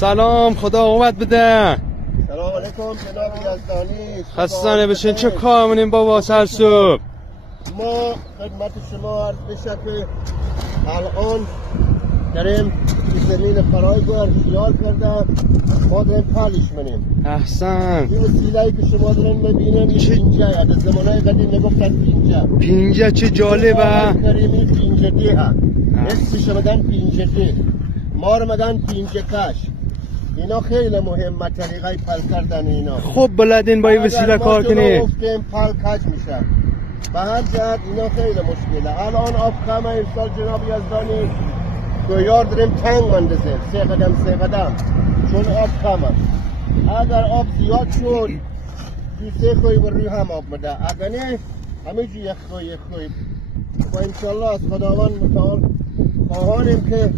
سلام، خدا قوت بده. سلام علیکم جناب یزدانی. خستانه بشین، چه کار منیم بابا سر صبح؟ ما خدمت شما عرض بشه که الان داریم زمین فرایگار خیال کردم، ما داریم پالش منیم. احسن. این وسیله‌ای که شما دارین میبینین این پینجه، از زمانهای قدیم میگفتن پینجه چه جالبه. کریمی پینجه دی ها، اسمش بدن پینجه دی، ما رو مدن پینجه کش. اینا خیلی مهمه طریقه پل کردن اینا. خوب بلدین با این وسیله کار کنی. اگر ما گفتیم پل کج میشه، به هر جهت اینا خیلی مشکله. الان آب کمه امسال جناب یزدانی، گویار داریم تنگ مندازیم، 3 قدم چون آب کمه. اگر آب زیاد شد 2-3 خوی بر روی هم آب بده، اگر نه همه جو یک خوی و انشالله از خداوند متعال خواهانیم که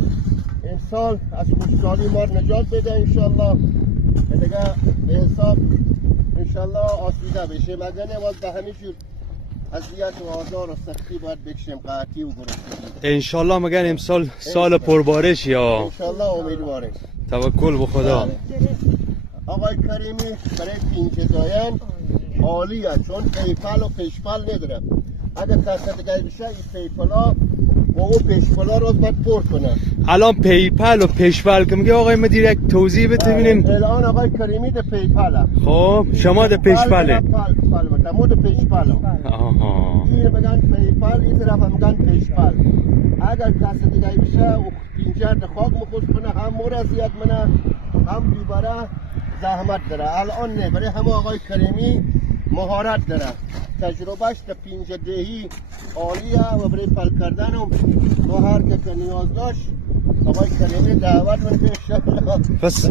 امسال از خشکسالی ما نجات بده انشالله، دیگه به حساب انشالله آسوده بشیم. اگر نه باز به همه جور اذیت و آزار و سختی باید بکشیم، قحطی و گرسنگی. انشالله مگر امسال سال پربارش یا انشالله امیدواریم. توکل به خدا. آقای کریمی برای پینجه داین عالیه، چون پیپل و پیشپل نداره. اگر کسی دیگه بشه این پیپلا و اون پیشپلا رو باید پر کنه. الان پیپل و پیشپل که میگه آقای مدیر یک توضیح بده ببینیم. الان آقای کریمی ده پیپله. خب شما ده پیشپله. پیپل مو ده پیشپل. آها. این میگن پیپل، این طرف میگن پیشپل. اگر کسی دیگه بشه و پینجه ده خاک مخوش کنه، هم مور اذیت منه هم بیباره زحمت داره. الان نه، برای همه آقای کریمی مهارت داره، تجربهش در پینجه دهی عالیه و برای پل کردن و هر که نیاز داشت آقای کریمی دعوت من انشالله. پس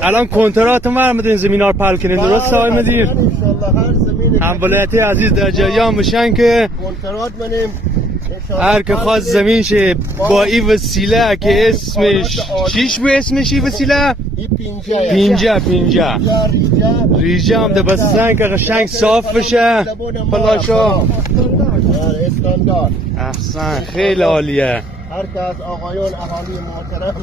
الان کنترات ما میدین زمین ها رو پل کنین، درست آقای مدیر؟ انشالله هر زمین هم ولایتی عزیز در جریان میشن که کنترات منیم. هر که خواست زمین شه با این وسیله که اسمش چیش به اسمش این وسیله؟ پینجه ریجه هم ده بستن که قشنگ صاف بشه پلاشا. استاندارد. احسن، خیلی عالیه. هر که از آقایان اهالی محترم